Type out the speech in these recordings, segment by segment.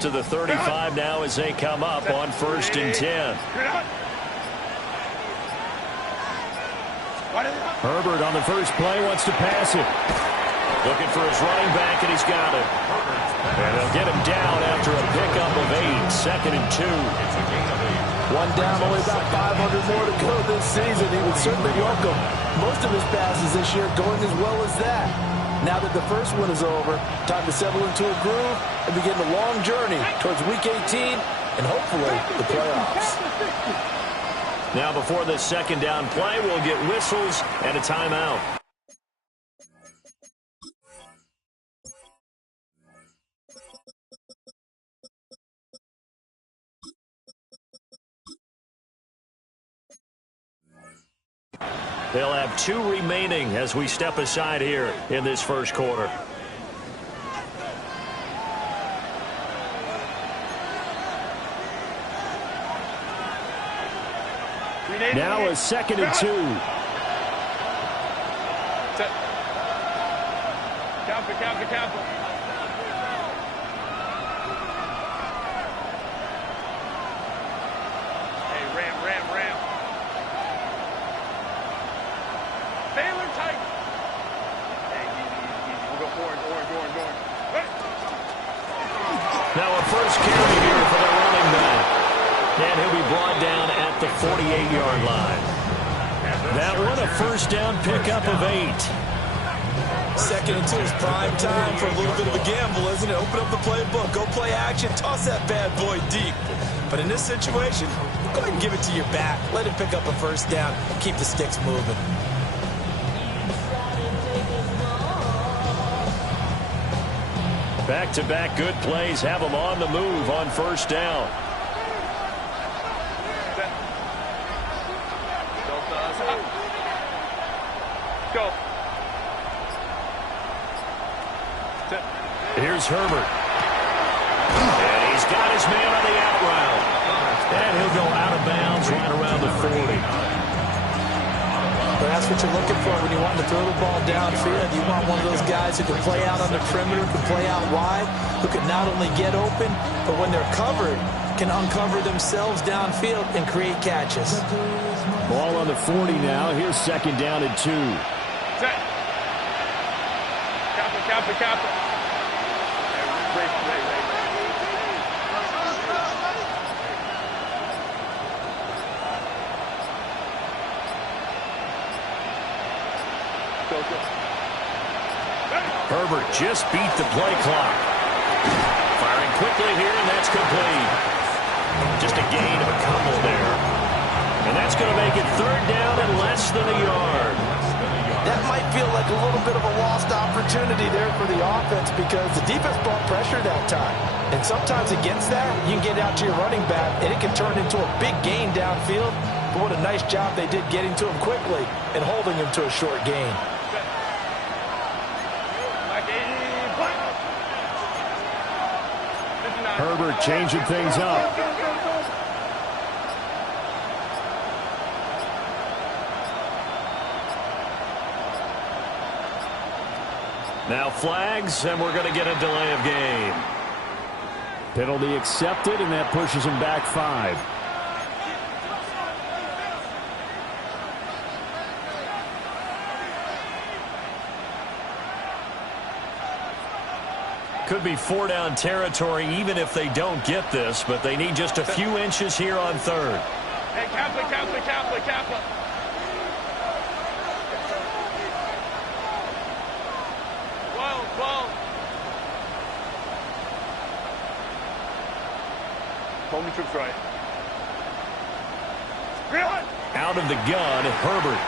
to the 35 now as they come up on 1st and 10. Herbert on the first play wants to pass it. Looking for his running back, and he's got it. And they'll get him down after a pickup of 8, 2nd and 2. One down, only about 500 more to go this season. He would certainly welcome most of his passes this year going as well as that. Now that the first one is over, time to settle into a groove and begin the long journey towards Week 18 and hopefully the playoffs. Now before this second down play, we'll get whistles and a timeout. They'll have 2 remaining as we step aside here in this first quarter. Now a 2nd and 2. Careful. Hey, ram. Baylor tight. Hey, easy. We'll go orange. Now a first carry here for the running back. And he'll be brought down at the 48-yard line. That one a first down pickup of 8. 2nd and 2 is prime time for a little bit of a gamble, isn't it? Open up the playbook, go play action, toss that bad boy deep. But in this situation, go ahead and give it to your back. Let him pick up a first down. Keep the sticks moving. Back-to-back good plays have them on the move on first down. Go. Here's Herbert. And he's got his man on the out route. And he'll go out of bounds right around the 40. But that's what you're looking for when you want to throw the ball downfield. You want one of those guys who can play out on the perimeter, can play out wide, who can not only get open, but when they're covered, can uncover themselves downfield and create catches. Ball on the 40 now. Here's 2nd down and 2. Kappa. Herbert just beat the play clock. Firing quickly here, and that's complete. Just a gain of a couple there. And that's going to make it 3rd down and less than a yard. That might feel like a little bit of a lost opportunity there for the offense because the defense brought pressure that time. And sometimes against that, you can get out to your running back, and it can turn into a big gain downfield. But what a nice job they did getting to him quickly and holding him to a short gain. Herbert changing things up. Now flags, and we're going to get a delay of game. Penalty accepted, and that pushes him back 5. Could be 4-down territory even if they don't get this, but they need just a few inches here on 3rd. Hey, Kappa. Well. Homie troops right. Out of the gun, Herbert.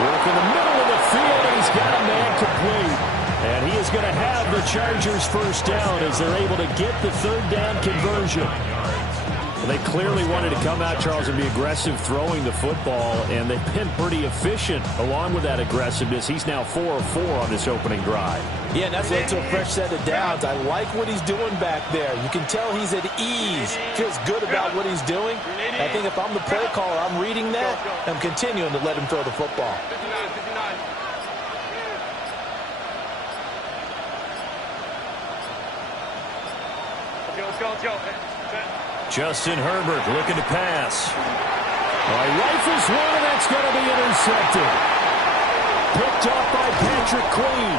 Work in the middle of the field, and he's got a man complete. And he is going to have the Chargers first down as they're able to get the 3rd down conversion. Well, they clearly wanted to come out, Charles, and be aggressive throwing the football, and they've been pretty efficient along with that aggressiveness. He's now 4 of 4 on this opening drive. Yeah, and that's led to a fresh set of downs. I like what he's doing back there. You can tell he's at ease, feels good about what he's doing. I think if I'm the play caller, I'm reading that, I'm continuing to let him throw the football. Justin Herbert looking to pass. Rifles one, and that's going to be intercepted. Picked up by Patrick Queen.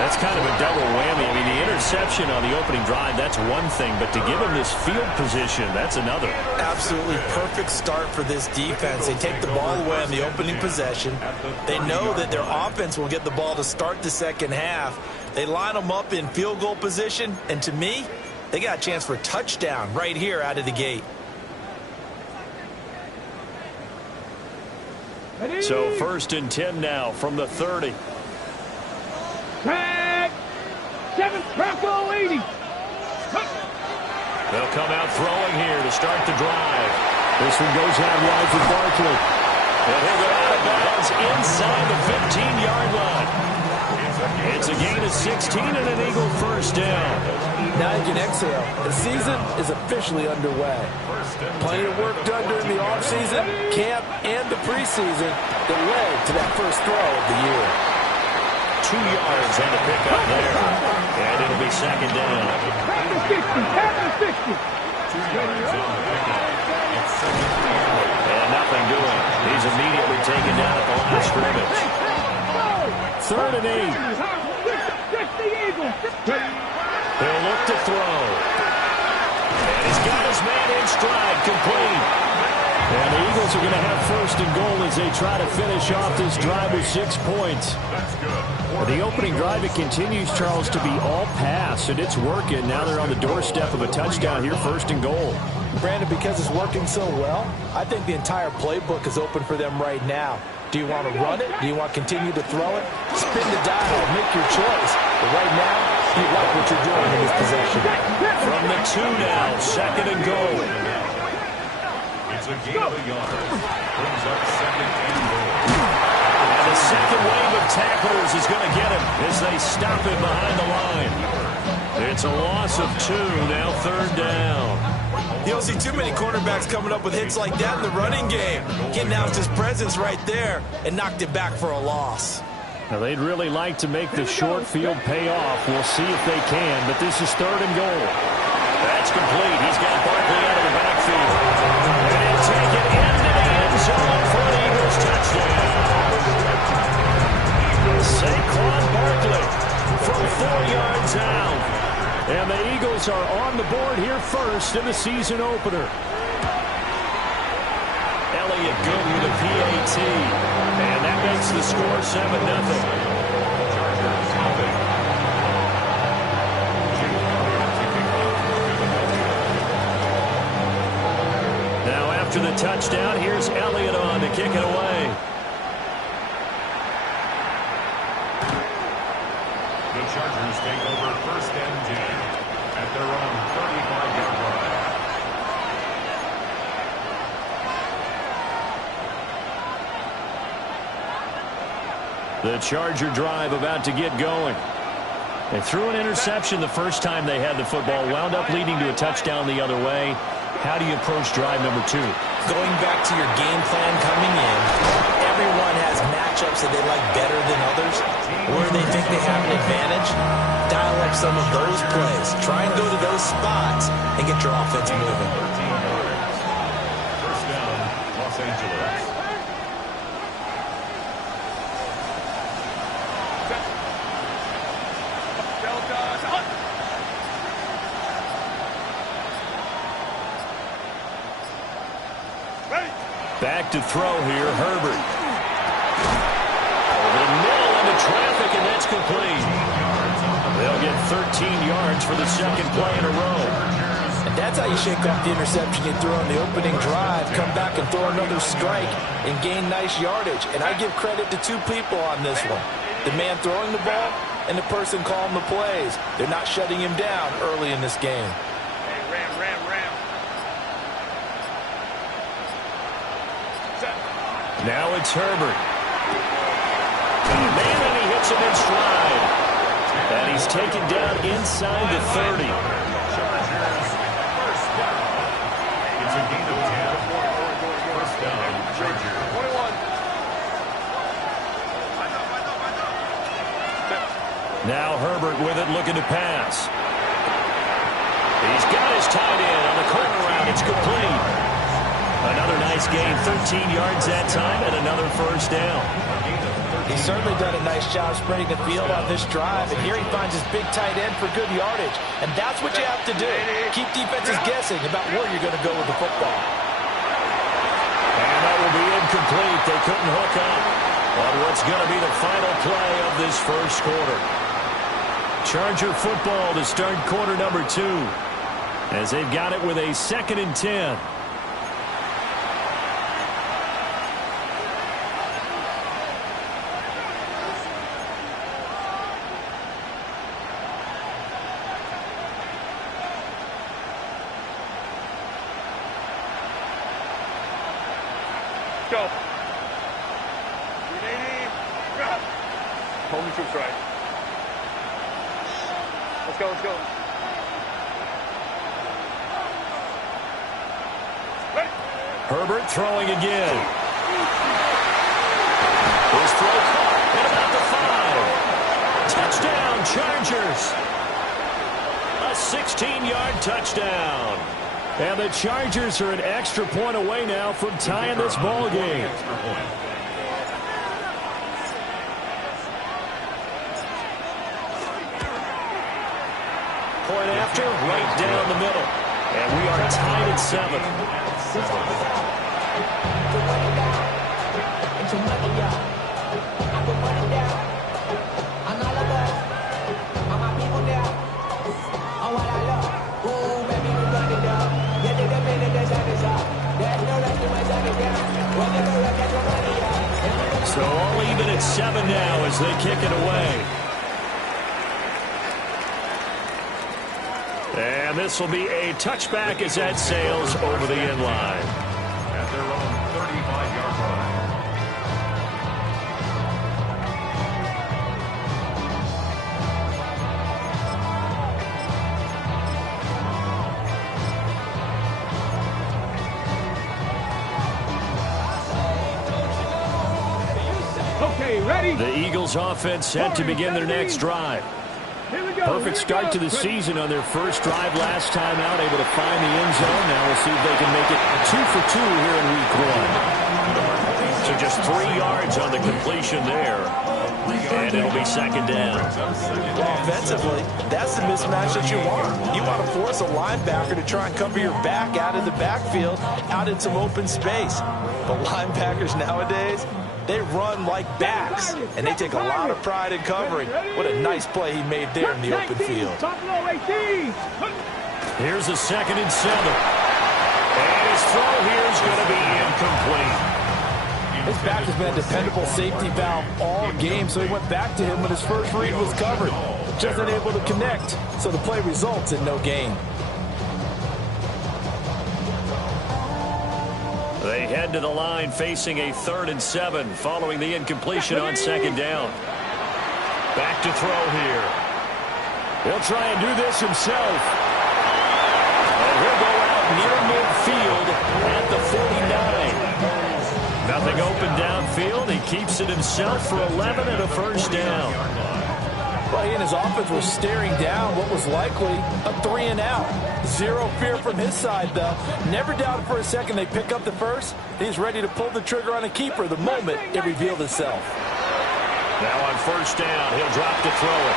That's kind of a double whammy. I mean, the interception on the opening drive, that's one thing, but to give him this field position, that's another. Absolutely perfect start for this defense. They take the ball away on the opening possession. They know that their offense will get the ball to start the second half. They line them up in field goal position, and to me, they got a chance for a touchdown right here out of the gate. So 1st and 10 now from the 30. Tag! 7 Bronco 80. They'll come out throwing here to start the drive. This one goes out wide for Barkley. And he'll go out of bounds inside the 15-yard line. It's a gain of 16 and an Eagle first down. Now you can exhale. The season is officially underway. Plenty of work done during the offseason, camp, and the preseason that led to that first throw of the year. 2 yards on the pickup there. And it'll be second down. And nothing doing. He's immediately taken down at the line of scrimmage. 3rd and 8. He'll look to throw. And he's got his man in stride, complete. And the Eagles are going to have 1st and goal as they try to finish off this drive with 6 points. The opening drive, it continues, Charles, to be all pass, and it's working. Now they're on the doorstep of a touchdown here, 1st and goal. Brandon, because it's working so well, I think the entire playbook is open for them right now. Do you want to run it? Do you want to continue to throw it? Spin the dial, make your choice. But right now, you like what you're doing in this possession. From the 2 now, 2nd and goal. It's a gain of a yard. Brings up 2nd and goal. And the second wave of tacklers is going to get him as they stop him behind the line. It's a loss of 2, now 3rd down. You don't see too many quarterbacks coming up with hits like that in the running game. He announced his presence right there and knocked it back for a loss. Now, they'd really like to make the short field pay off. We'll see if they can, but this is 3rd and goal. That's complete. He's got Barkley out of the backfield. And he'll take it into the end zone for an Eagles touchdown. Saquon Barkley from 4 yards out. And the Eagles are on the board here first in the season opener. Elliott good with a PAT. And that makes the score 7-0. Now after the touchdown, here's Elliott on to kick it away. The Chargers take over 1st and 10 at their own 35-yard line. The Charger drive about to get going. They threw an interception the first time they had the football, wound up leading to a touchdown the other way. How do you approach drive number 2? Going back to your game plan coming in, everyone has matchups that they like better than others, where they think they have an advantage. Dial up some of those plays. Try and go to those spots and get your offense moving. 13 yards. 1st down, Los Angeles. Back to throw here, Herbert. Over the middle into traffic, and that's complete. They'll get 13 yards for the 2nd play in a row. And that's how you shake off the interception you threw on the opening drive, come back and throw another strike and gain nice yardage. And I give credit to 2 people on this one. The man throwing the ball and the person calling the plays. They're not shutting him down early in this game. Now it's Herbert. Got a man, and he hits him in stride. And he's taken down inside the 30. Chargers, 1st down. It's a gain of 10. 1st down, Chargers. 21. Now Herbert with it, looking to pass. He's got his tight end on the corner route. It's complete. Another nice gain, 13 yards that time, and another first down. He's certainly done a nice job spreading the field on this drive, and here he finds his big tight end for good yardage. And that's what you have to do. Keep defenses guessing about where you're going to go with the football. And that will be incomplete. They couldn't hook up on what's going to be the final play of this first quarter. Charger football to start quarter number 2, as they've got it with a 2nd and 10. Go. 380. Drop. Hold me troops right. Let's go, let's go. Ready. Herbert throwing again. His throw caught at about the 5. Touchdown, Chargers. A 16-yard touchdown. And the Chargers are an extra point away now from tying this ball game. Point after, right down the middle. And we are tied at 7. So all even at 7 now as they kick it away. And this will be a touchback as that sails over the end line. At their own 35-yard line. Okay, ready? The Eagles offense set to begin their next drive. Here we go. Perfect start to the season on their first drive last time out, able to find the end zone. Now we'll see if they can make it 2 for 2 here in week 1. So just 3 yards on the completion there. And it'll be 2nd down. Well, offensively, that's the mismatch that you want. You want to force a linebacker to try and cover your back out of the backfield, out in some open space. But linebackers nowadays, they run like backs, and they take a lot of pride in covering. What a nice play he made there in the open field. Here's a 2nd and 7. And his throw here is going to be incomplete. His back has been a dependable safety valve all game, so he went back to him when his first read was covered. Just unable to connect, so the play results in no gain. They head to the line facing a 3rd and 7 following the incompletion on 2nd down. Back to throw here. He'll try and do this himself. And he'll go out near midfield at the 49. Nothing open downfield. He keeps it himself for 11 and a first down. Well, he and his offense were staring down what was likely a 3 and out. Zero fear from his side, though. Never doubted for a second they pick up the first. He's ready to pull the trigger on a keeper the moment it revealed itself. Now on first down, he'll drop to throw it.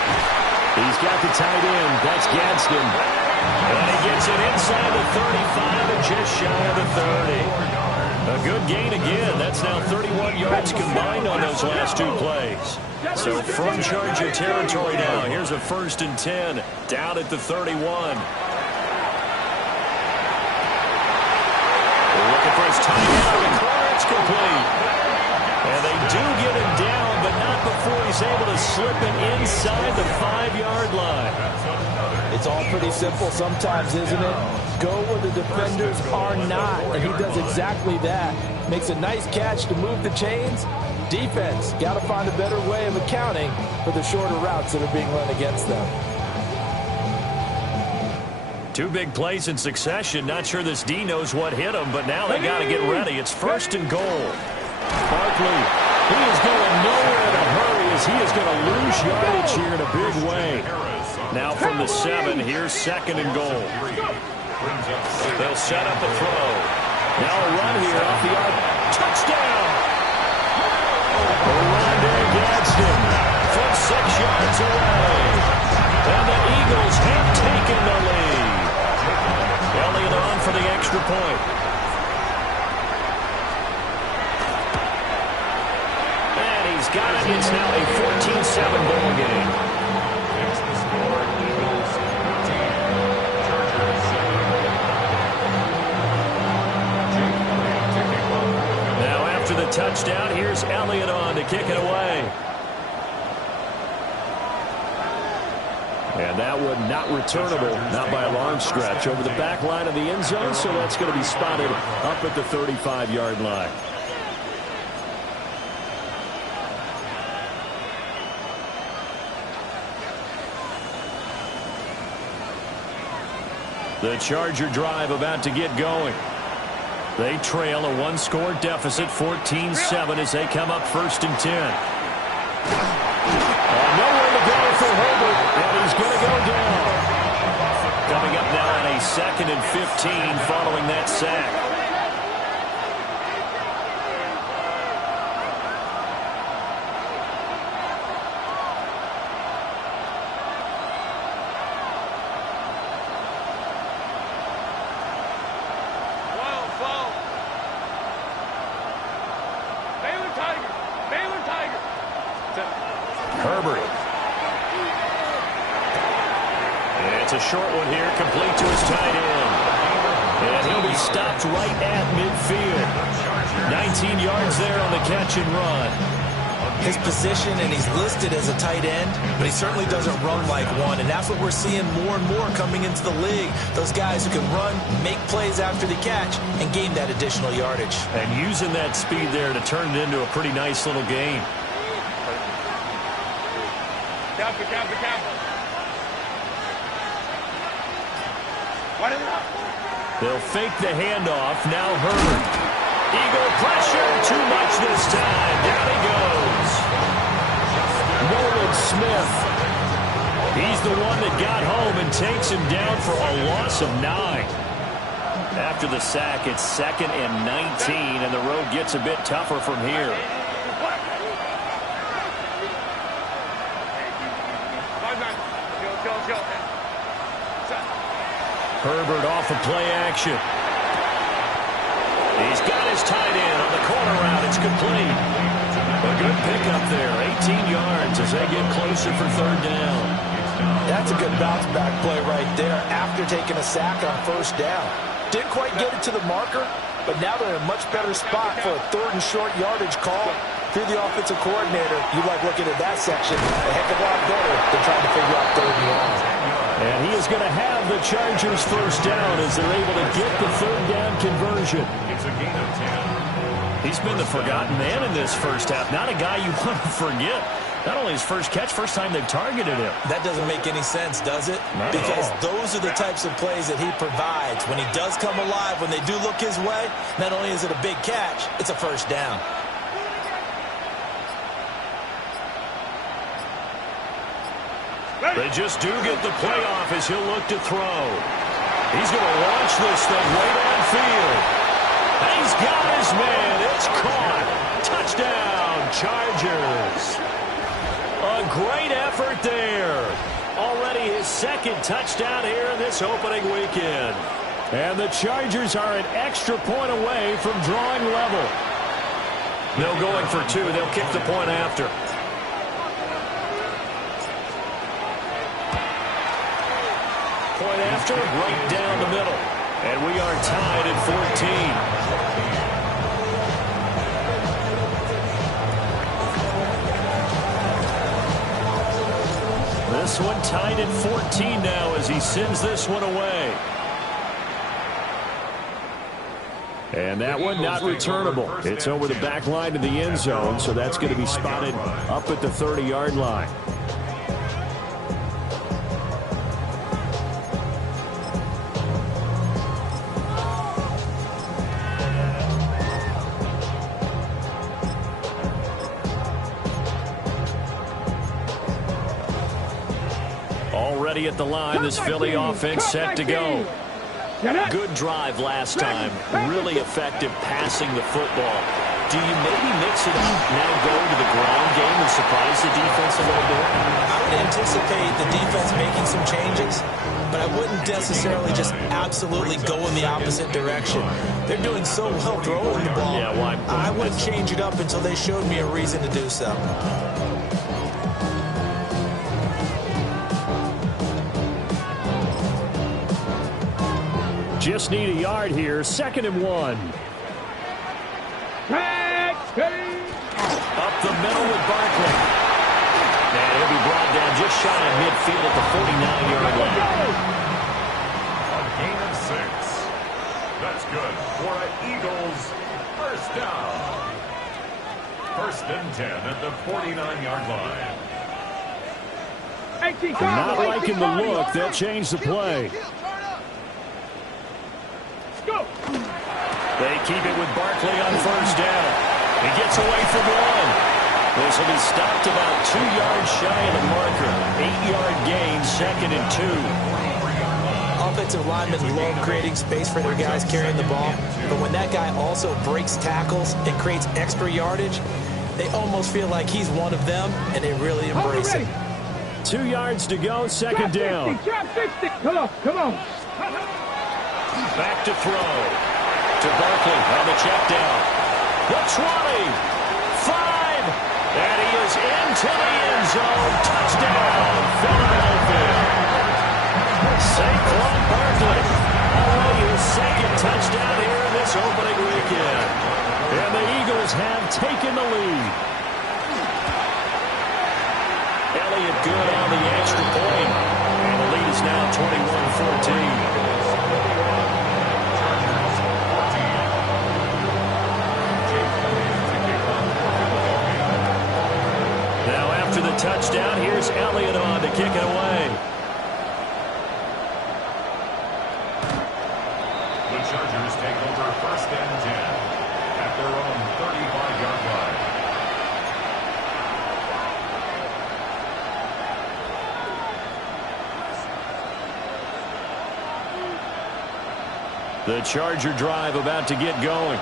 He's got the tight end. That's Gadsden. And he gets it inside the 35 and just shy of the 30. A good gain again. That's now 31 yards combined on those last 2 plays. So from Charger territory now, here's a 1st and 10 down at the 31. Looking for his tight end on the corner. It's complete. And they do get him down, but not before he's able to slip it inside the 5-yard line. It's all pretty simple sometimes, isn't it? Go where the defenders are not, and he does exactly that. Makes a nice catch to move the chains. Defense, got to find a better way of accounting for the shorter routes that are being run against them. 2 big plays in succession. Not sure this D knows what hit him, but now they got to get ready. It's 1st and goal. Barkley, he is going nowhere in a hurry as he is going to lose yardage here in a big way. Now from the 7, here's 2nd and goal. They'll set up a throw. Now a run here off the arc. Touchdown! Rondé Gadsden from 6 yards away. And the Eagles have taken the lead. Elliott on for the extra point. And he's got it. It's now a 14-7 ball game. Now after the touchdown, here's Elliott on to kick it away. And that one not returnable, not by a long stretch, over the back line of the end zone, so that's going to be spotted up at the 35-yard line. The Charger drive about to get going. They trail a 1-score deficit, 14-7, as they come up 1st and 10. Nowhere to go for Herbert, and he's going to go down. Coming up now on a 2nd and 15 following that sack. Herbert. It's a short one here, complete to his tight end. And he'll be stopped right at midfield. 19 yards there on the catch and run. His position, and he's listed as a tight end, but he certainly doesn't run like one, and that's what we're seeing more and more coming into the league. Those guys who can run, make plays after the catch, and gain that additional yardage. And using that speed there to turn it into a pretty nice little game. They'll fake the handoff. Now Herbert. Eagle pressure. Too much this time. Down he goes. Nolan Smith. He's the one that got home and takes him down for a loss of 9. After the sack, it's 2nd and 19, and the road gets a bit tougher from here. Herbert off of play action. He's got his tight end on the corner route. It's complete. A good pickup there. 18 yards as they get closer for 3rd down. That's a good bounce back play right there after taking a sack on 1st down. Didn't quite get it to the marker, but now they're in a much better spot for a 3rd and short yardage call. If you're the offensive coordinator, you like looking at that section a heck of a lot better than trying to figure out 3rd and long. And he is going to have the Chargers 1st down as they're able to get the 3rd down conversion. It's a gain of 10. He's been the forgotten man in this 1st half. Not a guy you want to forget. Not only his first catch, first time they've targeted him. That doesn't make any sense, does it? Because those are the types of plays that he provides. When he does come alive, when they do look his way, not only is it a big catch, it's a 1st down. They just do get the play off as he'll look to throw. He's going to launch this thing way downfield. And he's got his man. It's caught. Touchdown, Chargers. A great effort there. Already his 2nd touchdown here in this opening weekend. And the Chargers are an extra point away from drawing level. No going for 2. They'll kick the point after. Point after, right down the middle. And we are tied at 14. This one tied at 14 now as he sends this one away. And that one not returnable. It's over the back line of the end zone, so that's going to be spotted up at the 30-yard line. ready at the line. This Philly offense set to go. Good drive last time. Really effective passing the football. Do you maybe mix it up, now go to the ground game and surprise the defense a little bit? I would anticipate the defense making some changes, but I wouldn't necessarily just absolutely go in the opposite direction. They're doing so well throwing the ball. Yeah, why? I wouldn't change it up until they showed me a reason to do so. Just need a yard here. 2nd and 1. Up the middle with Barkley. And he'll be brought down just shy of midfield at the 49-yard line. A gain of 6. That's good for an Eagles first down. 1st and 10 at the 49-yard line. Not liking the look. They'll change the play. They keep it with Barkley on 1st down. He gets away from 1. This will be stopped about 2 yards shy of the marker. 8-yard gain, 2nd and 2. Offensive linemen love creating space for their guys carrying the ball, but when that guy also breaks tackles and creates extra yardage, they almost feel like he's one of them, and they really embrace it. 2 yards to go, 2nd down. Come on. Back to throw. To Barkley on the check down. The 20. 5. And he is into the end zone. Touchdown, Philadelphia. Saquon Barkley. Already his 2nd touchdown here in this opening weekend. And the Eagles have taken the lead. Elliott good on the extra point. And the lead is now 21-14. Touchdown. Here's Elliott on to kick it away. The Chargers take over 1st and 10 at their own 35-yard line. The Charger drive about to get going.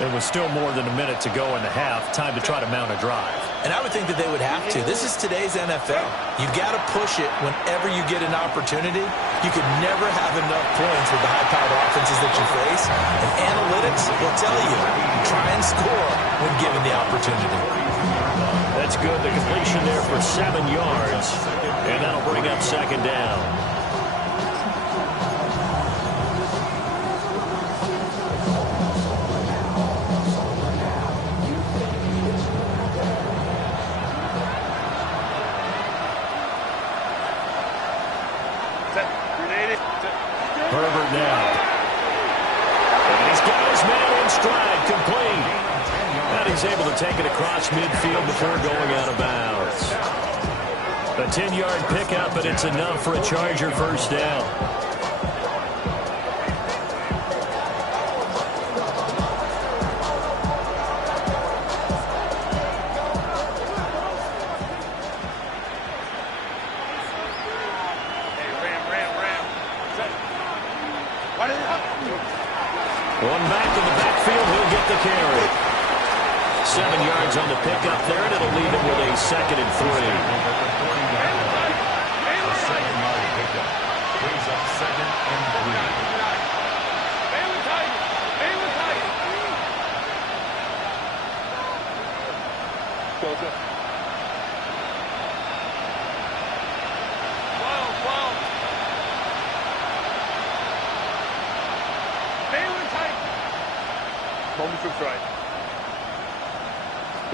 There was still more than a minute to go in the half. Time to try to mount a drive. And I would think that they would have to. This is today's NFL. You've got to push it whenever you get an opportunity. You could never have enough points with the high-powered offenses that you face. And analytics will tell you, try and score when given the opportunity. That's good. The completion there for 7 yards. And that'll bring up 2nd down. Herbert now. And he's got his man in stride, complete. And he's able to take it across midfield before going out of bounds. A 10-yard pickup, and it's enough for a Charger first down. One back in the backfield, he'll get the carry. 7 yards on the pickup there, and it'll leave him with a 2nd and 3. A 2nd-yard pickup brings up 2nd and 3. Moment to strike.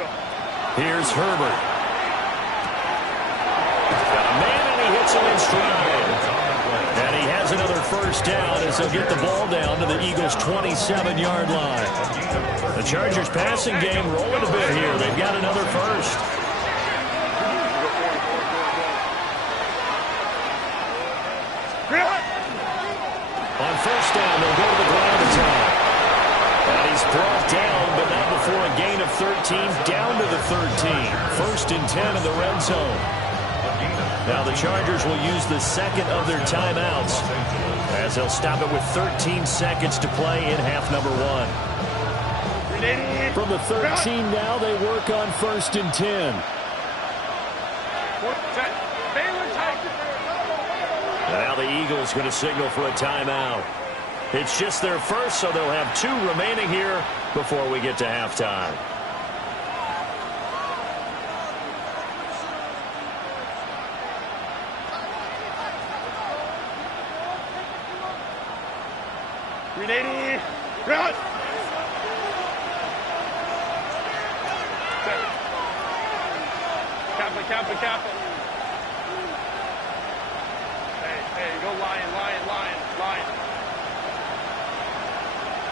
Go. Here's Herbert. Got a man, and he hits him in stride. And he has another first down as he'll get the ball down to the Eagles' 27-yard line. The Chargers passing game rolling a bit here. They've got another first. On 1st down, they'll go to the ground attack. And he's brought down, but not before a gain of 13, down to the 13. 1st and 10 in the red zone. A gain of Now the Chargers will use the second of their timeouts as they'll stop it with 13 seconds to play in half number 1. From the 13 now, they work on 1st and 10. And now the Eagles going to signal for a timeout. It's just their first, so they'll have 2 remaining here before we get to halftime. Ready, run! Cap it. Hey, go lion.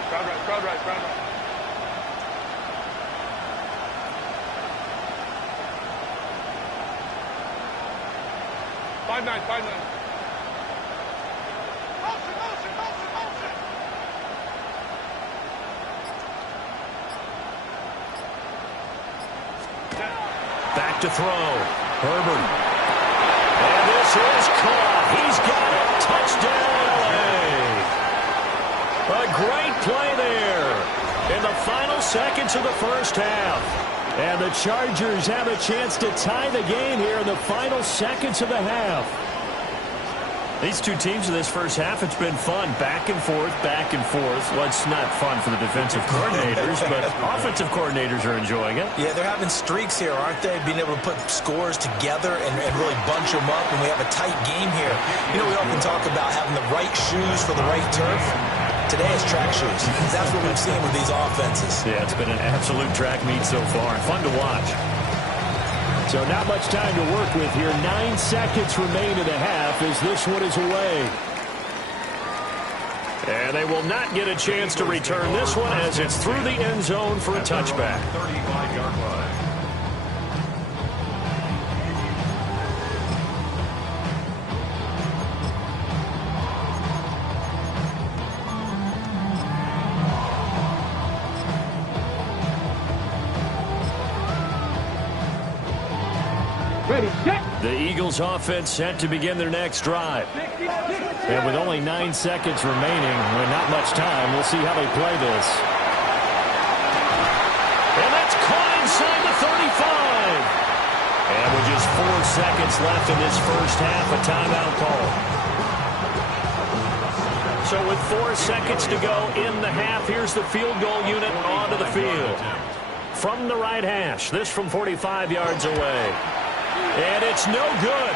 Crowd right. 5-9. Motion. Back to throw. Herbert. And this is caught. He's got it. Touchdown, LA. A great play there in the final seconds of the first half. And the Chargers have a chance to tie the game here in the final seconds of the half. These two teams in this first half, it's been fun. Back and forth. Well, it's not fun for the defensive coordinators, but offensive coordinators are enjoying it. Yeah, they're having streaks here, aren't they? Being able to put scores together and really bunch them up, and we have a tight game here. You know, we often talk about having the right shoes for the right turf. Today is track shoes. That's what we've seen with these offenses. Yeah, it's been an absolute track meet so far, and fun to watch. So not much time to work with here. 9 seconds remain in the half as this one is away. And they will not get a chance to return this one as it's through the end zone for a touchback. 35-yard line. The Eagles offense set to begin their next drive. And with only 9 seconds remaining, with not much time, we'll see how they play this. And that's caught inside the 35. And with just 4 seconds left in this first half, a timeout call. So with 4 seconds to go in the half, here's the field goal unit onto the field. From the right hash, this from 45 yards away. And it's no good.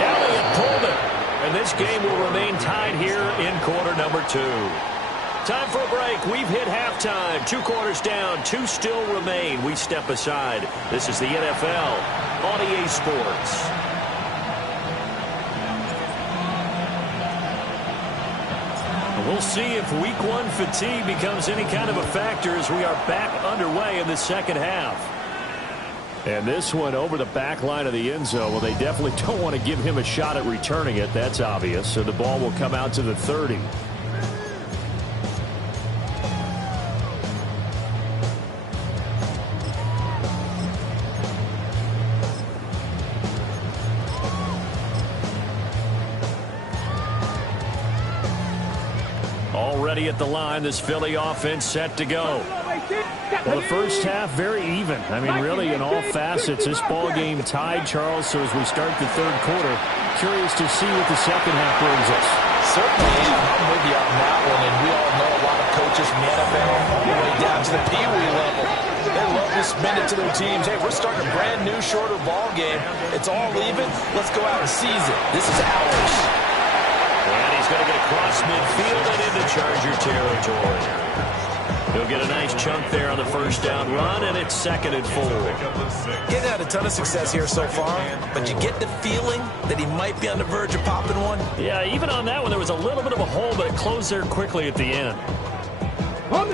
Elliott pulled it. And this game will remain tied here in quarter number 2. Time for a break. We've hit halftime. 2 quarters down. 2 still remain. We step aside. This is the NFL on EA Sports. We'll see if week 1 fatigue becomes any kind of a factor as we are back underway in the second half. And this one over the back line of the end zone. Well, they definitely don't want to give him a shot at returning it. That's obvious. So the ball will come out to the 30. Already at the line, this Philly offense set to go. Well, the first half, very even. I mean, really, in all facets, this ball game tied, Charles. So as we start the third quarter, curious to see what the second half brings us. Certainly am. I'm with you on that one. And we all know a lot of coaches from the NFL all the way down to the Pee Wee level. They love to spin it to their teams. Hey, we're starting a brand new, shorter ball game. It's all even. Let's go out and seize it. This is ours. And he's going to get across midfield and into Charger territory. He'll get a nice chunk there on the first down run, and it's 2nd and 4. He's had a ton of success here so far, but you get the feeling that he might be on the verge of popping one. Yeah, even on that one, there was a little bit of a hole, but it closed there quickly at the end.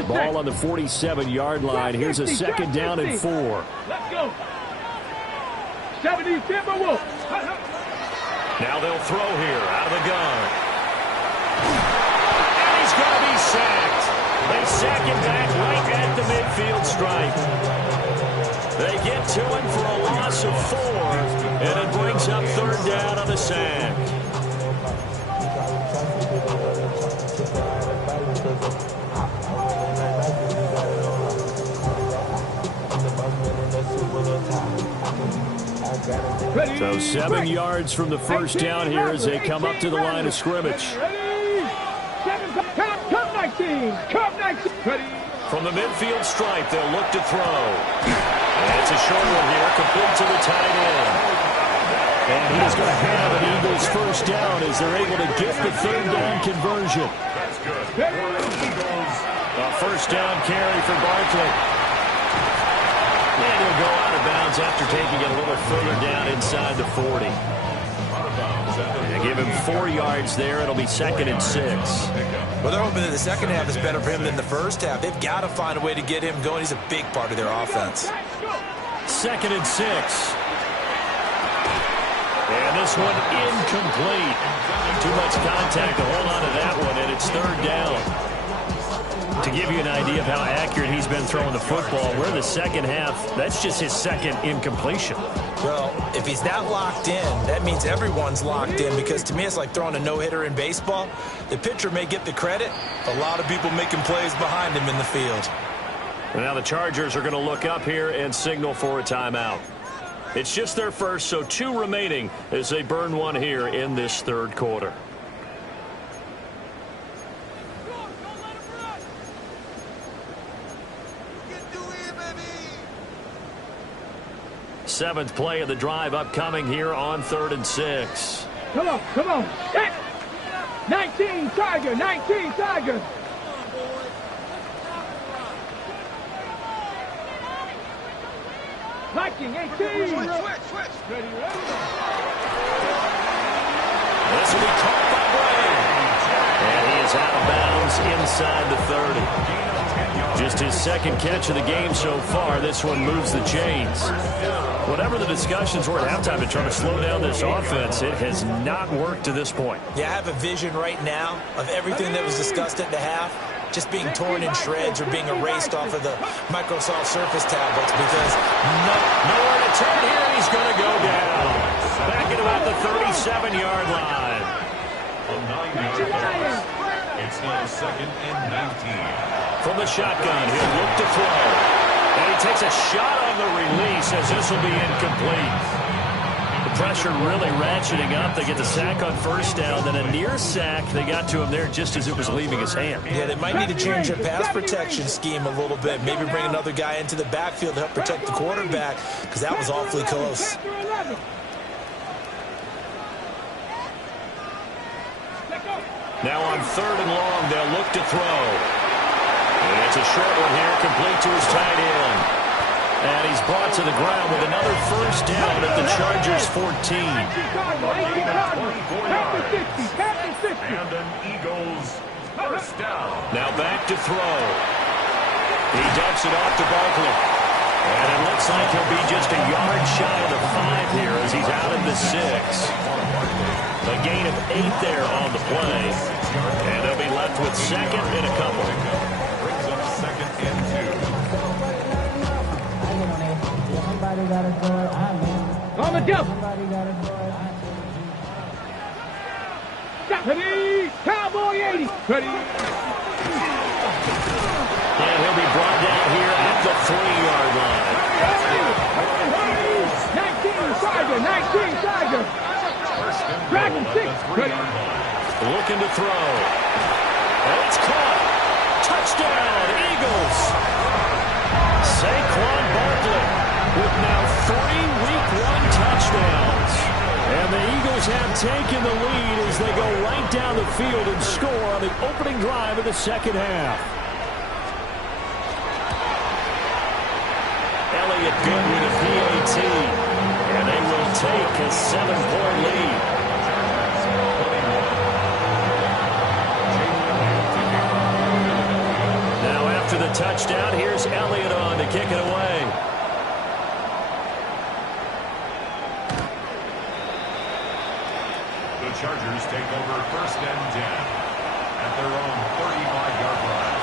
Ball on the 47-yard line. Here's a 2nd down and 4. Let's go. 70, Timber Wolf. Now they'll throw here out of the gun. And he's going to be sacked. They sack him back right at the midfield stripe. They get to him for a loss of 4, and it brings up 3rd down on the sack. So 7 yards from the first down here as they come up to the line of scrimmage. From the midfield stripe, they'll look to throw. And it's a short one here, complete to the tight end. And he's going to have an Eagles first down as they're able to get the third down conversion. That's good. A first down carry for Barkley. And he'll go out of bounds after taking it a little further down inside the 40. And give him 4 yards there. It'll be 2nd and 6. Well, they're hoping that the second half is better for him than the first half. They've got to find a way to get him going. He's a big part of their offense. 2nd and 6. And this one incomplete. Too much contact to hold on to that one, and it's 3rd down. To give you an idea of how accurate he's been throwing the football, we're in the second half. That's just his 2nd incompletion. Well, if he's that locked in, that means everyone's locked in, because to me it's like throwing a no-hitter in baseball. The pitcher may get the credit, a lot of people making plays behind him in the field. Now the Chargers are going to look up here and signal for a timeout. It's just their first, so 2 remaining as they burn one here in this 3rd quarter. Seventh play of the drive upcoming here on 3rd and 6. Come on, come on. 19 Tiger, 19 Tiger. Viking 18. This will be caught by Bray. And he is out of bounds inside the 30. Just his 2nd catch of the game so far. This one moves the chains. Whatever the discussions were at halftime to try to slow down this offense, it has not worked to this point. Yeah, I have a vision right now of everything that was discussed at the half just being torn in shreds or being erased off of the Microsoft Surface tablets, because nowhere to turn here. He's going to go down. Back at about the 37-yard line. It's now 2nd and 19. From the shotgun, he'll look to throw. And he takes a shot on the release as this will be incomplete. The pressure really ratcheting up. They get the sack on first down, then a near sack. They got to him there just as it was leaving his hand. Yeah, they might need to change their pass protection scheme a little bit. Maybe bring another guy into the backfield to help protect the quarterback, because that was awfully close. Now on 3rd and long, they'll look to throw. And it's a short one here, complete to his tight end. And he's brought to the ground with another first down at the Chargers 14. And an Eagles first down. Now back to throw. He dumps it off to Barkley. And it looks like he'll be just a yard shy of the 5 here as he's out of the 6. A gain of 8 there on the play. And they'll be left with 2nd and a couple. Brings up 2nd and 2. On the jump. Ready, Cowboy 80. Ready. And he'll be brought down here at the 3-yard line. 19 Tiger, 19 Tiger. Dragon 6. Ready. Looking to throw. And it's caught. Touchdown, Eagles. Saquon Barkley with now 3 Week 1 touchdowns. And the Eagles have taken the lead as they go right down the field and score on the opening drive of the second half. Elliott good with a PAT. And they will take a 7-point lead. Now after the touchdown, here's Elliott on to kick it away. The Chargers take over 1st and 10 at their own 35-yard line.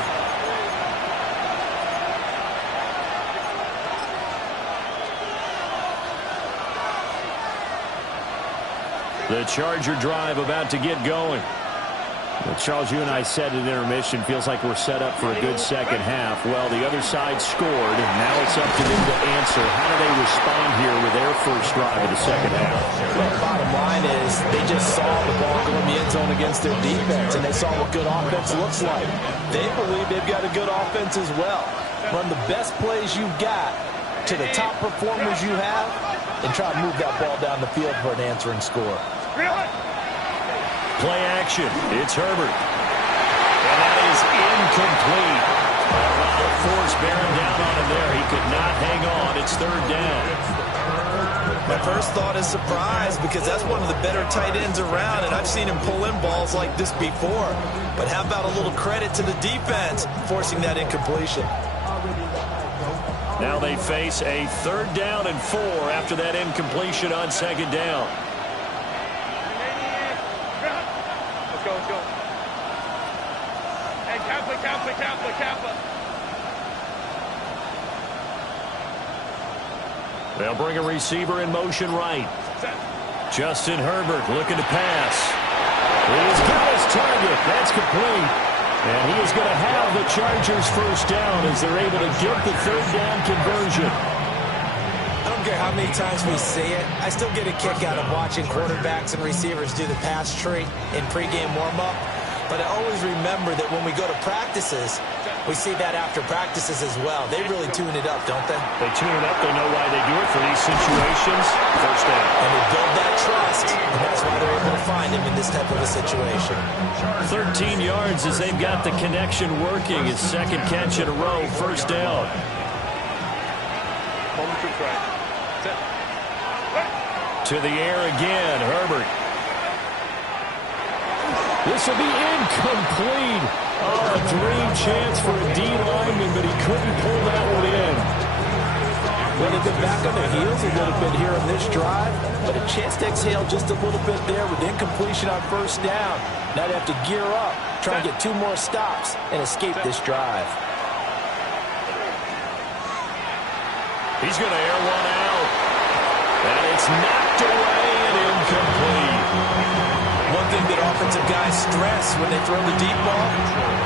The Charger drive about to get going. Well, Charles, you and I said at intermission, feels like we're set up for a good second half. Well, the other side scored, and now it's up to them to answer. How do they respond here with their first drive of the second half? Well, bottom line is they just saw the ball go in the end zone against their defense, and they saw what good offense looks like. They believe they've got a good offense as well. Run the best plays you've got to the top performers you have, and try to move that ball down the field for an answering score. Play action. It's Herbert. And that is incomplete. A lot of force bearing down on him there. He could not hang on. It's third down. My first thought is surprise, because that's one of the better tight ends around, and I've seen him pull in balls like this before. But how about a little credit to the defense forcing that incompletion? Now they face a third down and 4 after that incompletion on second down. Let's go. Hey, Kappa. They'll bring a receiver in motion right. Justin Herbert looking to pass. He's got his target. That's complete. And he is going to have the Chargers first down as they're able to get the third down conversion. I don't care how many times we see it. I still get a kick out of watching quarterbacks and receivers do the pass tree in pregame warm-up. But I always remember that when we go to practices, we see that after practices as well. They really tune it up, don't they? They tune it up. They know why they do it for these situations. First down. And they build that trust, and that's why they're able to find him in this type of a situation. 13 yards as they've got the connection working. His second catch in a row. First down. To the air again, Herbert. This will be incomplete. Oh, a dream chance for a D lineman, but he couldn't pull that one in. Well, they've been back on their heels a little bit here on this drive, but a chance to exhale just a little bit there with incompletion on first down. Now they have to gear up, try and get 2 more stops, and escape this drive. He's going to air one out. And it's knocked away and incomplete. One thing that offensive guys stress when they throw the deep ball,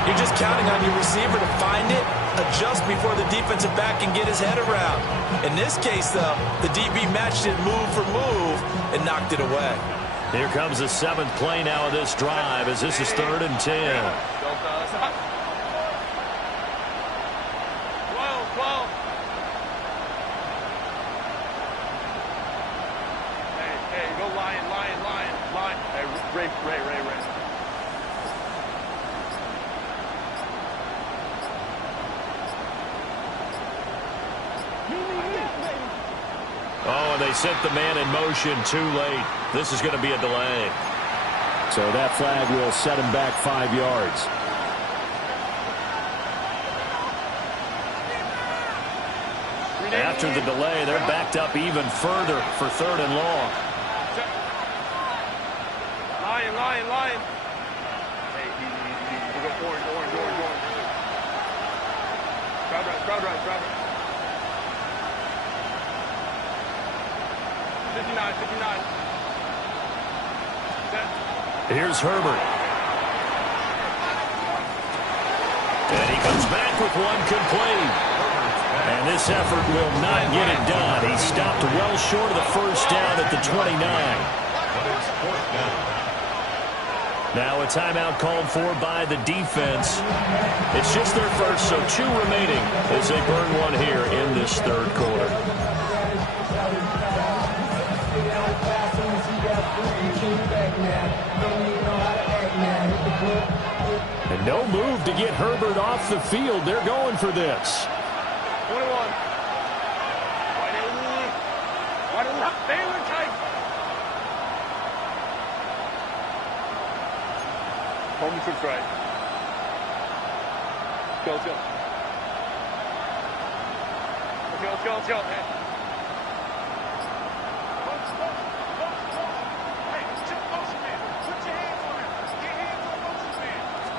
you're just counting on your receiver to find it, adjust before the defensive back can get his head around. In this case, though, the DB matched it move for move and knocked it away. Here comes the 7th play now of this drive as this is 3rd and 10. 12. Hey, go Lion. Hey, Ray. Oh, and they sent the man in motion too late. This is going to be a delay. So that flag will set him back 5 yards. After the delay, they're backed up even further for 3rd and long. Lion. Hey, easy. We go orange. Crowd right. 59. Here's Herbert. And he comes back with one complete. And this effort will not get it done. He stopped well short of the first down at the 29. Now a timeout called for by the defense. It's just their first, so 2 remaining as they burn one here in this 3rd quarter. And no move to get Herbert off the field. They're going for this. 21. Wide left. Baylor tight. Home trips right. Let's go.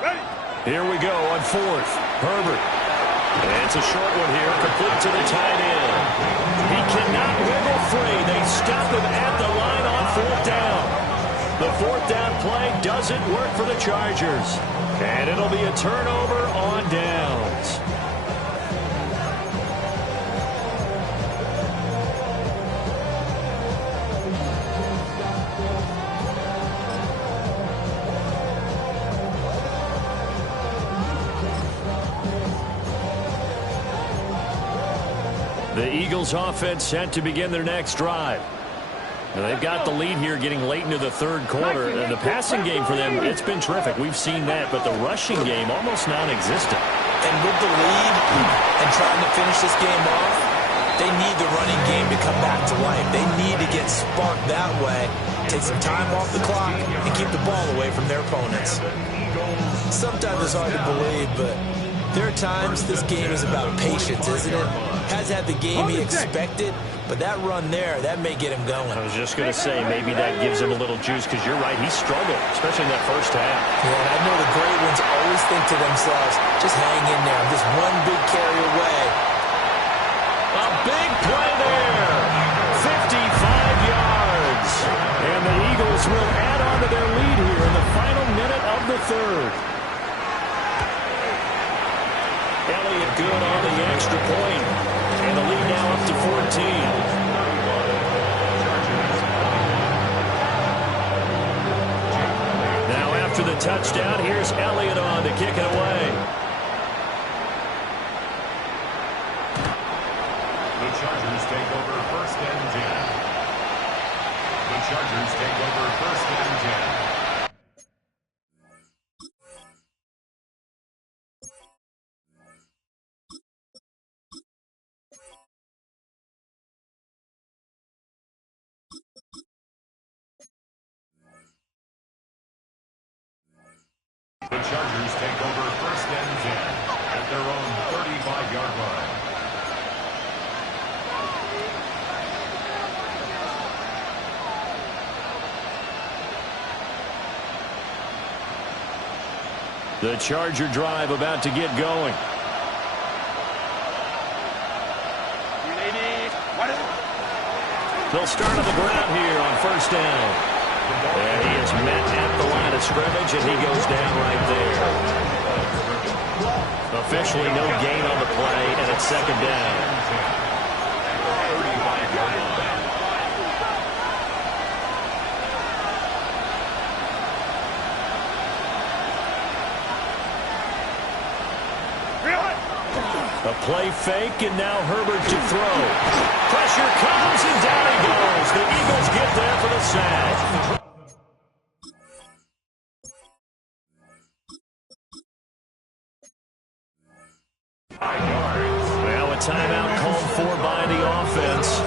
Hey. Here we go on 4th. Herbert. And it's a short one here, complete to the tight end. He cannot wiggle free. They stop him at the line on 4th down. fourth down play doesn't work for the Chargers. And it'll be a turnover on downs. The Eagles offense set to begin their next drive. And they've got the lead here getting late into the third quarter. And the passing game for them, it's been terrific. We've seen that, but the rushing game almost non-existent. And with the lead and trying to finish this game off, they need the running game to come back to life. They need to get sparked that way, take some time off the clock, and keep the ball away from their opponents. Sometimes it's hard to believe, but there are times this game is about patience, isn't it? Has had the game he expected, but that run there, that may get him going. I was just going to say, maybe that gives him a little juice, because you're right, he struggled, especially in that first half. Yeah, and I know the great ones always think to themselves, just hang in there, just one big carry away. A big play there, 55 yards. And the Eagles will add on to their lead here in the final minute of the third. Elliott good on the extra point. And the lead now up to 14. Now after the touchdown, here's Elliott on to kick it away. The Chargers take over first and 10. The Chargers take over first and 10. The Chargers take over first and 10 at their own 35-yard line. The Charger drive about to get going. They'll start on the ground here on first down. And he is met at the line of scrimmage, and he goes down right there. Officially no gain on the play, and it's second down. A play fake, and now Herbert to throw. Pressure comes, and down he goes. The Eagles get there for the sack. Now a timeout called for by the offense.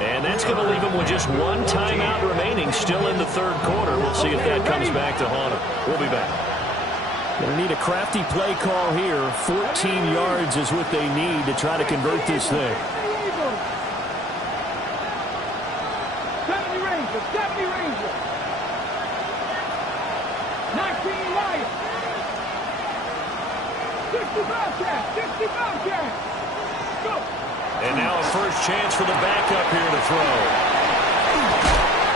And that's going to leave him with just one timeout remaining still in the third quarter. We'll see if that comes back to haunt him. We'll be back. Going to need a crafty play call here. 14 yards is what they need to try to convert this thing. 70 Rangers, 70 Rangers. 19 Lions. 60 Bobcats, 60 Bobcats. Go. And now a first chance for the backup here to throw.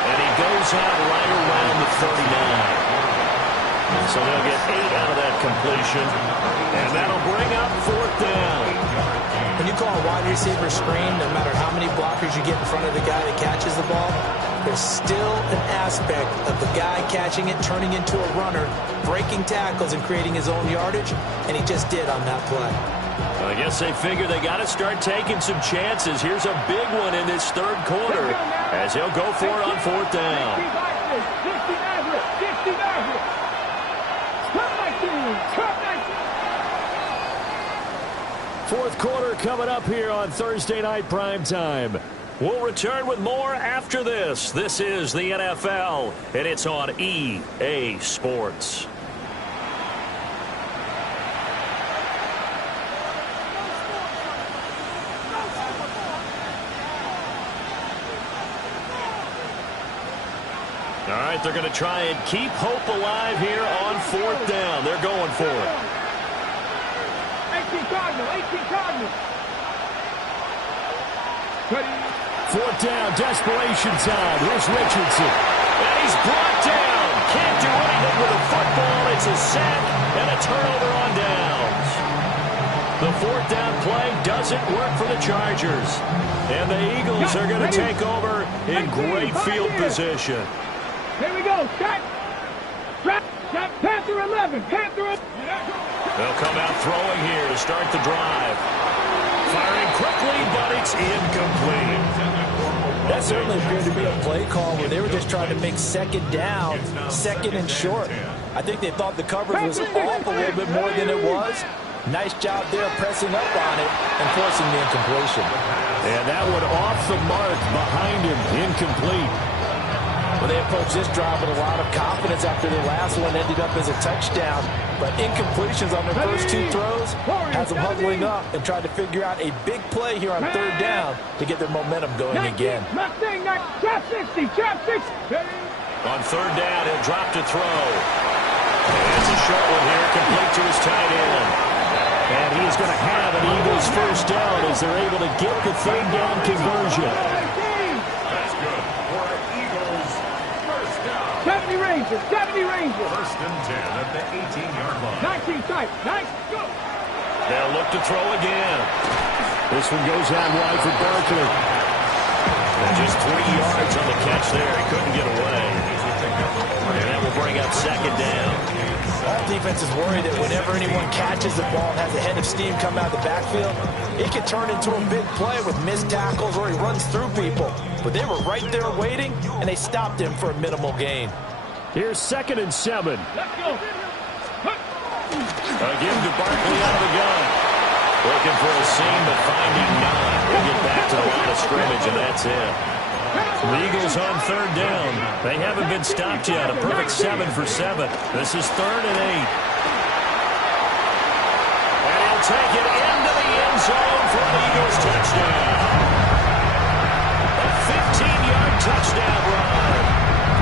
And he goes out right around the 39. So they'll get 8 out of that completion. And that'll bring up fourth down. When you call a wide receiver screen, no matter how many blockers you get in front of the guy that catches the ball, there's still an aspect of the guy catching it, turning into a runner, breaking tackles and creating his own yardage, and he just did on that play. Well, I guess they figure they got to start taking some chances. Here's a big one in this third quarter as he'll go for it on fourth down. 60 Mavericks. Fourth quarter coming up here on Thursday Night Primetime. We'll return with more after this. This is the NFL, and it's on EA Sports. All right, they're going to try and keep hope alive here on fourth down. They're going for it. 18 Cardinals. Fourth down, desperation time. Here's Richardson. And he's brought down. Can't do anything with a football. It's a sack and a turnover on downs. The fourth down play doesn't work for the Chargers. And the Eagles are going to take over in great field position. Here we go. Shot. Panther 11. Panther 11. They'll come out throwing here to start the drive. Firing quickly, but it's incomplete. That certainly appeared to be a play call where they were just trying to make second down, second and short. I think they thought the coverage was off a little bit more than it was. Nice job there pressing up on it and forcing the incompletion. And that one off the mark behind him, incomplete. Well, they approached this drive with a lot of confidence after their last one ended up as a touchdown. But incompletions on their first two throws has them huddling up and trying to figure out a big play here on third down to get their momentum going again. Drop 60, drop 60. On third down, he'll drop to throw. And it's a short one here, complete to his tight end. And he is going to have an Eagles first down as they're able to get the third down conversion. That's good for Eagles first down. 70 Rangers, 70 Rangers. First and 10 at the 18-yard line. 19 tight, nice, go. They'll look to throw again. This one goes out wide for Barkley. And just 3 yards on the catch there. He couldn't get away. And that will bring up second down. All defenses worry that whenever anyone catches the ball and has a head of steam come out of the backfield, it can turn into a big play with missed tackles or he runs through people. But they were right there waiting, and they stopped him for a minimal gain. Here's 2nd and 7. Let's go. Again to Barkley out of the gun. Looking for a seam, but finding none. We'll get back to the line of scrimmage, and that's it. The Eagles on third down. They haven't been stopped yet. A perfect 7 for 7. This is 3rd and 8. And he'll take it into the end zone for an Eagles touchdown. A 15-yard touchdown run.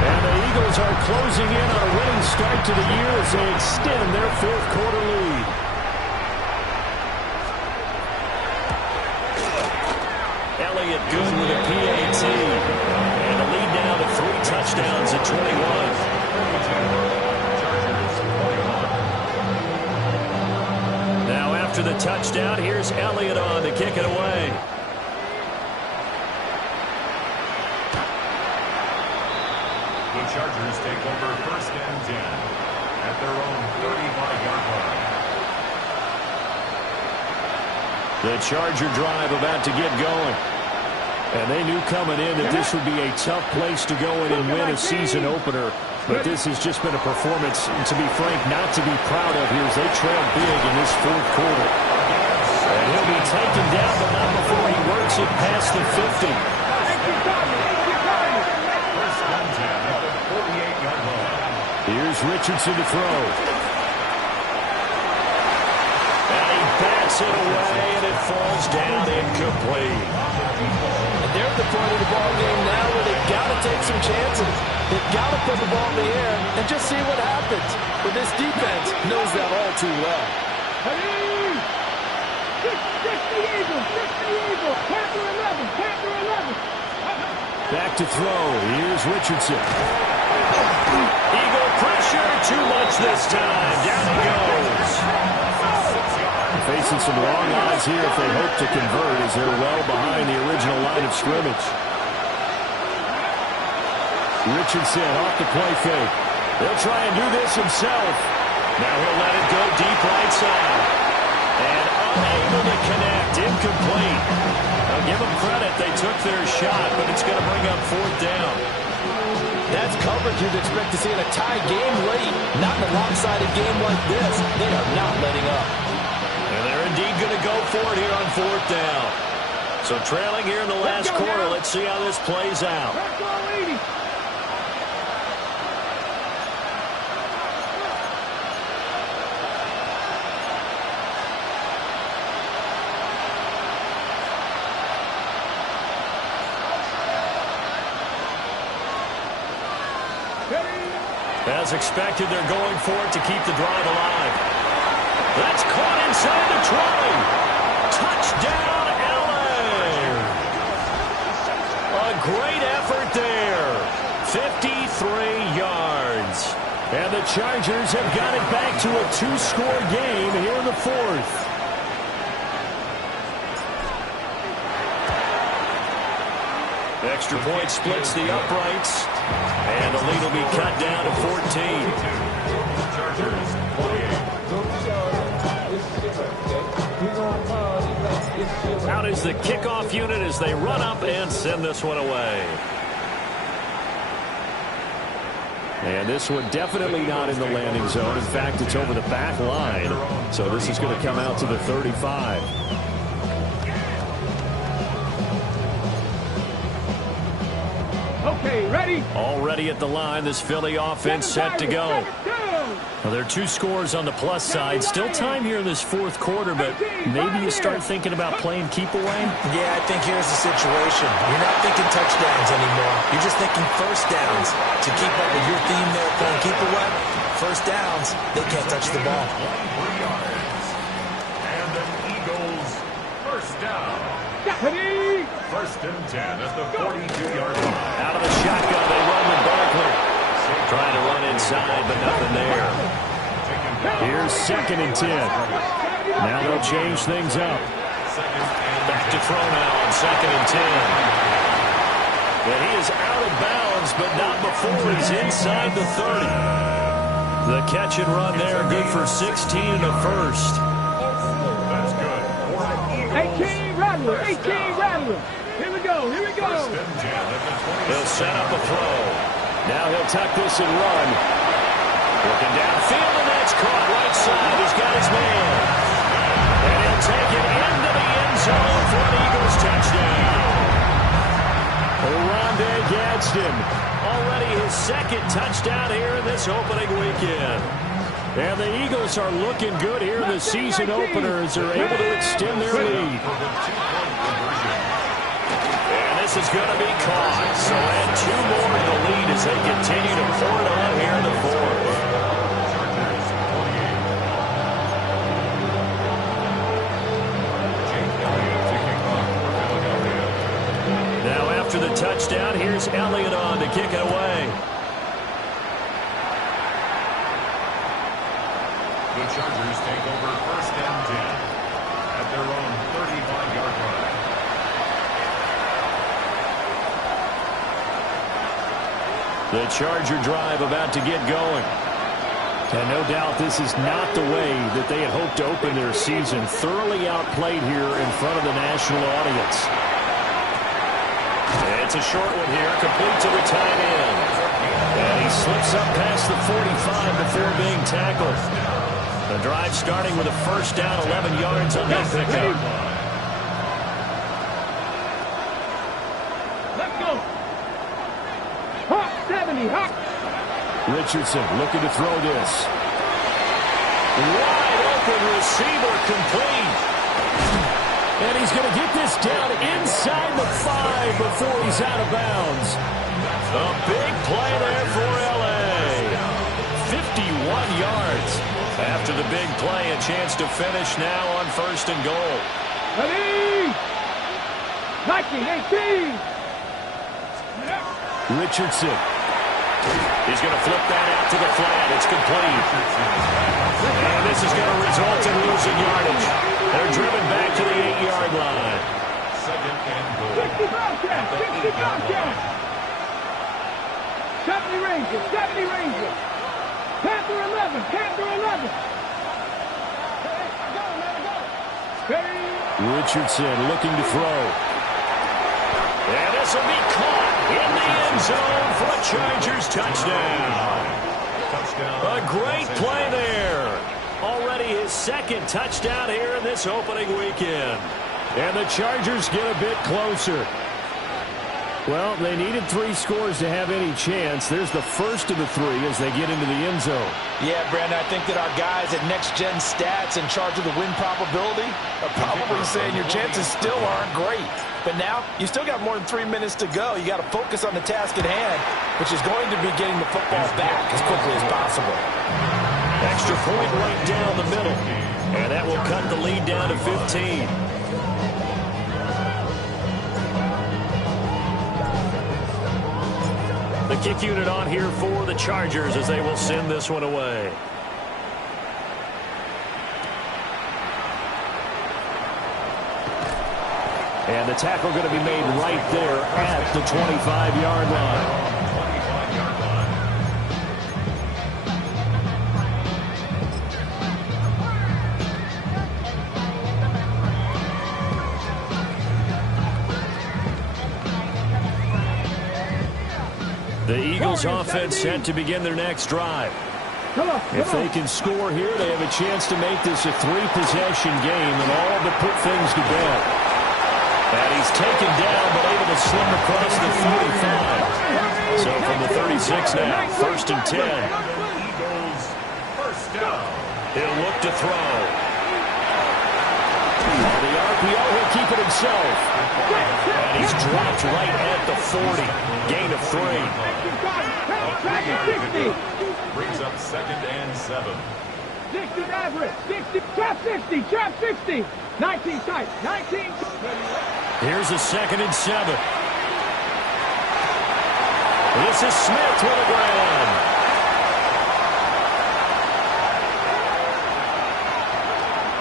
And the Eagles are closing in on a winning start to the year as they extend their fourth quarter lead. Elliott good with a PAT. And a lead now to 3 touchdowns at 21. Now after the touchdown, here's Elliott on to kick it away. The Chargers take over first and 10 at their own 35-yard line. The Charger drive about to get going. And they knew coming in that this would be a tough place to go in and win a season opener. But this has just been a performance, to be frank, not to be proud of here as they trail big in this fourth quarter. And he'll be taken down, but not before he works it past the 50. First and 10 at the 48-yard line. Here's Richardson to throw. And he bats it away, and it falls down incomplete. And they're at the point of the ball game now where they've got to take some chances. They've got to put the ball in the air and just see what happens. But this defense knows that all too well. Back to throw. Here's Richardson. Eagle pressure. Too much this time. Down he goes. Facing some long odds here if they hope to convert as they're well behind the original line of scrimmage. Richardson off the play fake. They'll try and do this himself. Now he'll let it go deep right side. And unable to connect. Incomplete. I'll give them credit. They took their shot, but it's going to bring up fourth down. That's coverage you'd expect to see in a tie game late. Not in a lopsided game like this. They are not letting up. And they're indeed going to go for it here on fourth down. So trailing here in the last quarter. Let's see how this plays out. As expected, they're going for it to keep the drive alive. That's caught inside the 20. Touchdown, LA. A great effort there. 53 yards. And the Chargers have got it back to a two-score game here in the fourth. Extra point splits the uprights. And the lead will be cut down to 14. Chargers 28. Out is the kickoff unit as they run up and send this one away. And this one definitely not in the landing zone. In fact, it's over the back line. So this is going to come out to the 35. Okay, ready? Already at the line, this Philly offense set to go. Well, there are two scores on the plus side. Still time here in this fourth quarter, but maybe you start thinking about playing keep away? Yeah, I think here's the situation. You're not thinking touchdowns anymore. You're just thinking first downs. To keep up with your theme there, playing keep away, first downs, they can't touch the ball. 23 yards. And the Eagles first down. Ready? First and 10 at the 42-yard line. Out of the shotgun, they run with Barkley. Trying to run inside, but nothing there. Here's second and 10. Now they'll change things up. Back to throw now on second and 10. And he is out of bounds, but not before he's inside the 30. The catch and run there, good for 16 and a first. That's good. For an Eagles 18 Rattler, 18 Rattler. Here we go, here we go. first and 10 at the 20. He'll set up a throw. Now he'll tuck this and run. Looking downfield, and that's caught right side. He's got his man. And he'll take it into the end zone for an Eagles touchdown. Rondé Gadsden, already his second touchdown here in this opening weekend. And the Eagles are looking good here in the season opener as they're able to extend their lead. And this is going to be caught. So add two more to the lead as they continue to pour it on here in the fourth. Now after the touchdown, here's Elliott on to kick it away. The Chargers take over first and 10 at their own 35-yard line. The Charger drive about to get going. And no doubt this is not the way that they had hoped to open their season. Thoroughly outplayed here in front of the national audience. It's a short one here, complete to the tight end. And he slips up past the 45 before being tackled. The drive starting with a first down, 11 yards on that pickup. Let's go. Hawk 70, Hawk. Richardson looking to throw this. Wide open receiver complete. And he's going to get this down inside the 5 before he's out of bounds. A big play there for L.A. 51 yards. After the big play, a chance to finish now on first and goal. Ready? 19, 18. Richardson. He's going to flip that out to the flat. It's complete. And this is going to result in losing yardage. They're driven back to the 8-yard line. Second and goal. 60 Bobcats, 60 Bobcats. 70 Rangers, 70 Rangers. Panther 11, Panther 11. Ready? Richardson looking to throw. And this will be caught in the end zone for a Chargers touchdown. A great play there. Already his second touchdown here in this opening weekend. And the Chargers get a bit closer. Well, they needed 3 scores to have any chance. There's the first of the 3 as they get into the end zone. Yeah, Brandon, I think that our guys at Next Gen Stats in charge of the win probability are probably saying your chances still aren't great. But now, you still got more than 3 minutes to go. You got to focus on the task at hand, which is going to be getting the football back as quickly as possible. Extra point right down the middle. And that will cut the lead down to 15. The kick unit on here for the Chargers as they will send this one away. And the tackle going to be made right there at the 25-yard line. The Eagles offense set to begin their next drive. If they can score here, they have a chance to make this a 3-possession game and all but put things to bed. And he's taken down but able to slim across the 45. So from the 36 now, 1st and 10. Eagles, first down. He'll look to throw. The RPO, he'll keep it himself. And he's dropped right at the 40. Gain of 3. Brings up 2nd and 7. 60 average. 60. Trap 60. Trap 60. 19 tight. 19. Here's a 2nd and 7. This is Smith with a ground.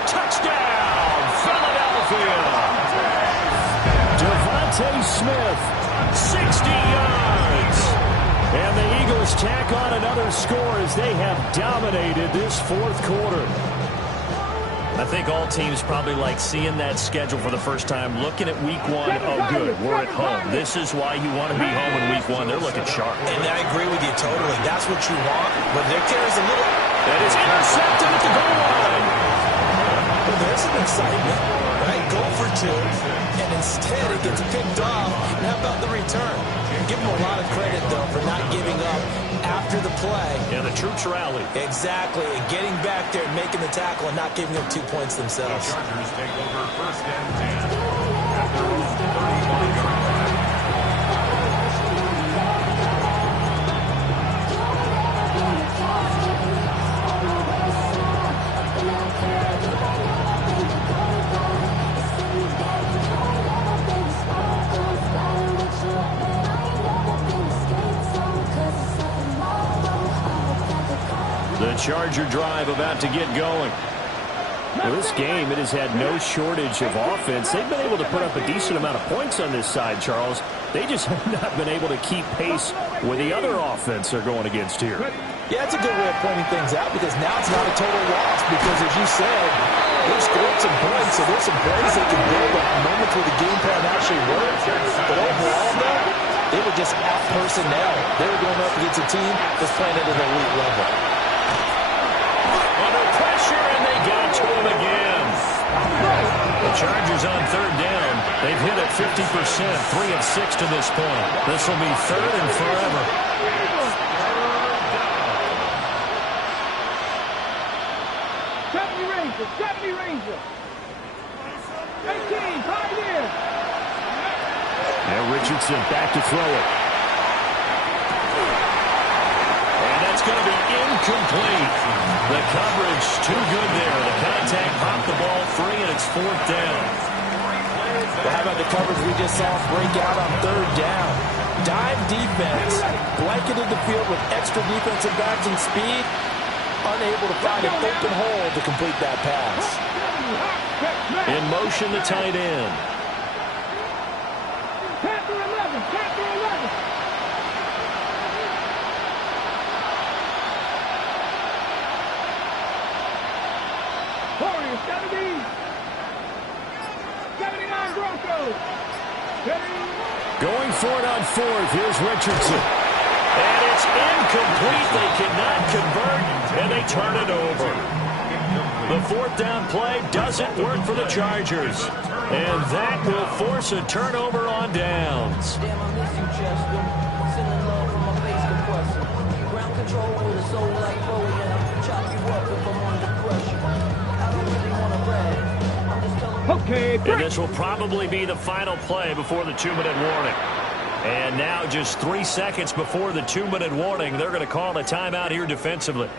Touchdown, Philadelphia. Devontae Smith, 60 yards. And the Eagles tack on another score as they have dominated this 4th quarter. I think all teams probably like seeing that schedule for the first time, looking at week 1. Oh, good, we're at home. This is why you want to be home in week 1. They're looking sharp. And I agree with you totally. That's what you want. But there carries a little... That is intercepted at the goal line. Well, there's some excitement, right? Go for 2, and instead it gets picked off. And how about the return? Give them a lot of credit, though, for not giving up after the play. And the troops rally. Exactly, and getting back there and making the tackle and not giving up 2 points themselves. The Chargers take over 1st and 10 after 31 yards. The Charger drive about to get going. Well, this game, it has had no shortage of offense. They've been able to put up a decent amount of points on this side, Charles. They just have not been able to keep pace with the other offense they're going against here. Yeah, it's a good way of pointing things out because now it's not a total loss because, as you said, they've scored some points, so there's some plays they can build on moments where the game plan actually worked. But overall, though, they were just out-personnel. They were going up against a team that's playing at an elite level. Under pressure, and they got to him again. The Chargers on 3rd down. They've hit it 50%, 3 of 6 to this point. This will be 3rd and forever. Ranger. 18, Pioneer. Now Richardson back to throw it. And that's going to be incomplete. The coverage too good there. The contact popped the ball free, and it's 4th down. Well, how about the coverage we just saw break out on 3rd down? Dime defense, blanketed the field with extra defensive backs and speed, unable to find an open hole to complete that pass. In motion, the tight end. Panther 11, Panther 11. Warriors, 79 Broncos. Going for it on 4th. Here's Richardson. And it's incomplete. They cannot convert, and they turn it over. The 4th down play doesn't work for the Chargers. And that will force a turnover on downs. Damn, I miss you, Chester. Sending love from my face compressor. Ground control with a soul like Chloe, and I can chop you up if I'm under pressure. I don't really want to brag. I'm just telling you. Okay, And this will probably be the final play before the 2-minute warning. And now just 3 seconds before the 2-minute warning, they're going to call a timeout here defensively.